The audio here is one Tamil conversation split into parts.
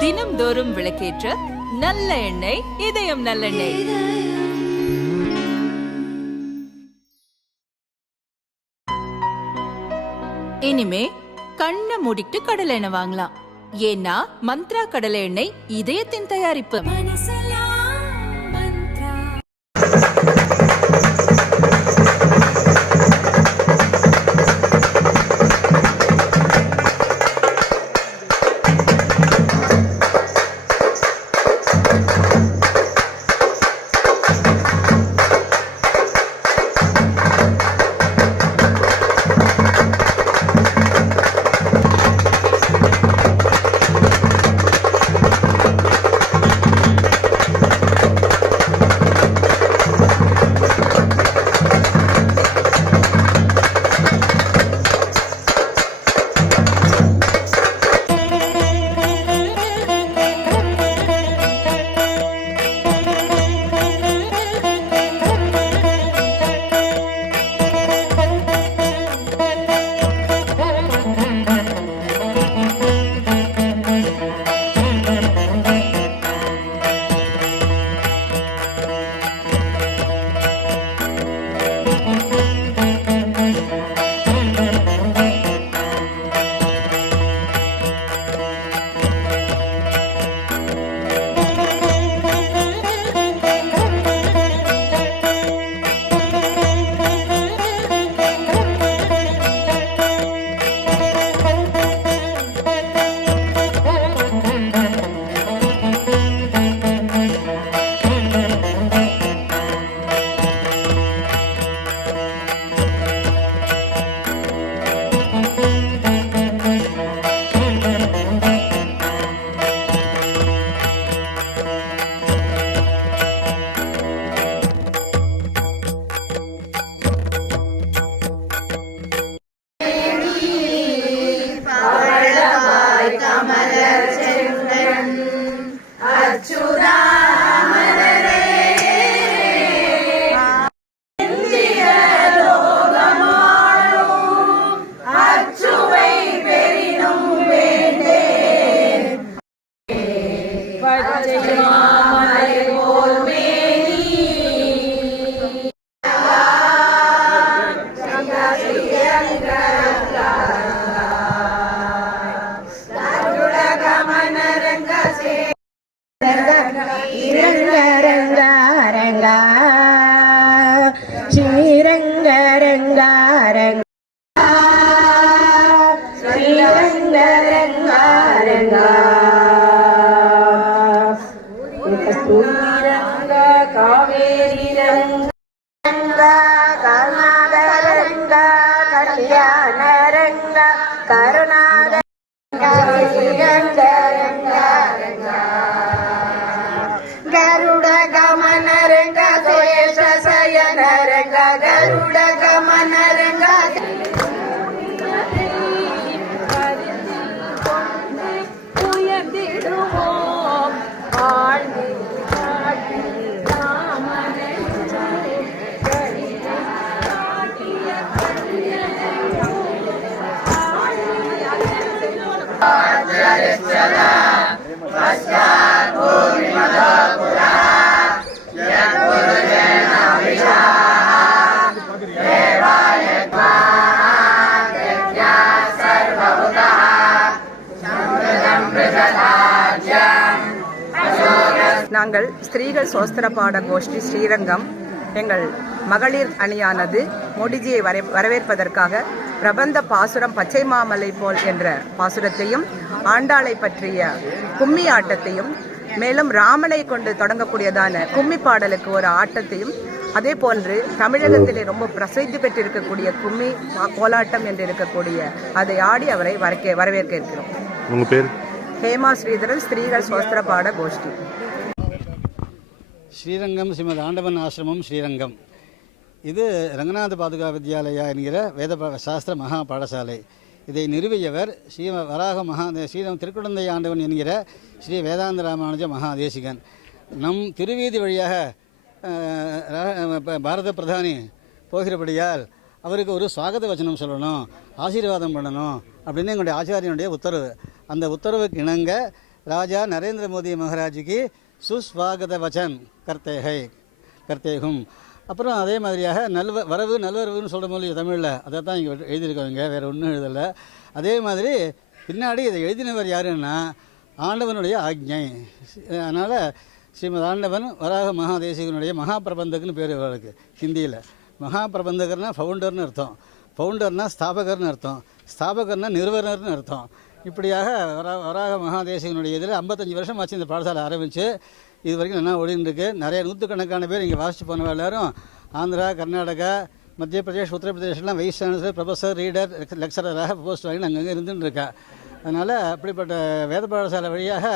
தினம்தோறும் விளக்கேற்ற நல்ல எண்ணெய் இதயம் நல்லெண்ணெய். இனிமே கண்ணை மூடிட்டு கடலை எண்ணெய் வாங்கலாம். ஏன்னா மந்த்ரா கடலை எண்ணெய் இதயத்தின் தயாரிப்பு. நாங்கள் ஸ்திரீகள் சோஸ்திரபாட கோஷ்டி ஸ்ரீரங்கம் எங்கள் மகளிர் அணியானது மோடிஜியை வரவேற்பதற்காக பிரபந்த பாசுரம் பச்சை மாமலை போல் என்ற பாசுரத்தையும் ஆண்டாளை பற்றிய கும்மி ஆட்டத்தையும் மேலும் ராமனை கொண்டு தொடங்கக்கூடியதான கும்மி பாடலுக்கு ஒரு ஆட்டத்தையும் அதே போன்று தமிழகத்திலே ரொம்ப பிரசித்தி பெற்றிருக்கக்கூடிய கும்மி கோலாட்டம் என்று இருக்கக்கூடிய அதை ஆடி அவரை வரவேற்க இருக்கிறோம். உங்கள் பேர்? ஹேமா ஸ்ரீதரன், ஸ்திரீகள் சோஸ்திரபாட கோஷ்டி. ஸ்ரீரங்கம் ஸ்ரீமத் ஆண்டவன் ஆசிரமம் ஸ்ரீரங்கம். இது ரங்கநாத பாதுகா வித்யாலயா என்கிற வேத சாஸ்திர மகா பாடசாலை. இதை நிறுவியவர் ஸ்ரீ வராக ஸ்ரீரம் திருக்குழந்தை ஆண்டவன் என்கிற ஸ்ரீ வேதாந்த ராமானுஜ மகாதேசிகன். நம் திருவீதி வழியாக பாரத பிரதானி போகிறபடியால் அவருக்கு ஒரு சுவாகத வச்சனம் சொல்லணும், ஆசீர்வாதம் பண்ணணும் அப்படின்னு எங்களுடைய ஆச்சாரியனுடைய உத்தரவு. அந்த உத்தரவுக்கு இணங்க ராஜா நரேந்திர மோடி மகாராஜுக்கு சுஸ்வாகத வச்சன் கர்த்தேகும். அப்புறம் அதே மாதிரியாக நல்வரவுன்னு சொல்கிற மொழி தமிழில் அதை தான் இங்கே எழுதியிருக்கவங்க, வேறு ஒன்றும் எழுதலை. அதே மாதிரி பின்னாடி இதை எழுதினவர் யாருன்னா ஆண்டவனுடைய ஆக்ஞை. அதனால் ஸ்ரீமத் ஆண்டவன் வராக மகாதேசிகனுடைய மகாபிரபந்தகன்னு பேர் இவருக்கு ஹிந்தியில். மகாபிரபந்தகர்னா ஃபவுண்டர்னு அர்த்தம், ஃபவுண்டர்னா ஸ்தாபகர்னு அர்த்தம், ஸ்தாபகர்னா நிறுவனர்னு அர்த்தம். இப்படியாக வராக மகாதேசிகனுடைய இதில் 55 வருஷம் ஆச்சு இந்த பாடசாலை ஆரம்பித்து இது வரைக்கும் நல்லா ஓடின்னு இருக்கு. நிறைய நூற்றுக்கணக்கான பேர் இங்கே வாசித்து போனவங்க எல்லாரும் ஆந்திரா, கர்நாடகா, மத்திய பிரதேஷ், உத்தரப்பிரதேஷ்லாம் வைஸ் சான்சலர், ப்ரொஃபஸர், ரீடர், லெக்சரராக போஸ்ட் வாங்கி அங்கங்கே இருந்துன்னு இருக்கா. அதனால் அப்படிப்பட்ட வேத பாடசாலை வழியாக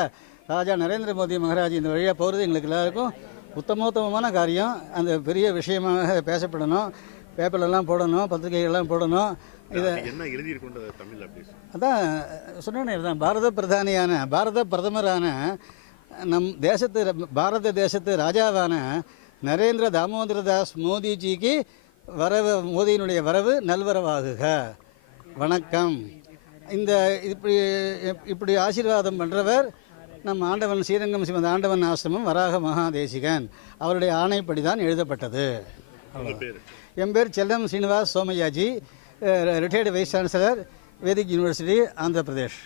ராஜா நரேந்திர மோடி மகாராஜ் இந்த வழியாக போகிறது எங்களுக்கு எல்லாருக்கும் உத்தமோத்தமமான காரியம். அந்த பெரிய விஷயமாக பேசப்படணும், பேப்பர்லாம் போடணும், பத்திரிகைகள்லாம் போடணும். இதை என்ன எழுதியிருக்கோம் தமிழ் அப்படி அதான் சொன்னேனே, தான் பாரத பிரதமரான நம் பாரத தேசத்து ராஜாவான நரேந்திர தாமோதரதாஸ் மோடிஜிக்கு மோடியினுடைய வரவு நல்வரவாகுக, வணக்கம். இந்த இப்படி ஆசீர்வாதம் பண்ணுறவர் நம் ஆண்டவன் ஸ்ரீரங்கம் ஸ்ரீமத் ஆண்டவன் ஆசிரமம் வராக மகாதேசிகன். அவருடைய ஆணைப்படி தான் எழுதப்பட்டது. என் பேர் செல்லம் ஸ்ரீனிவாஸ் சோமையாஜி, ரிட்டையர்டு வைஸ் சான்சலர், வேதிக் யூனிவர்சிட்டி, ஆந்திர பிரதேஷ்.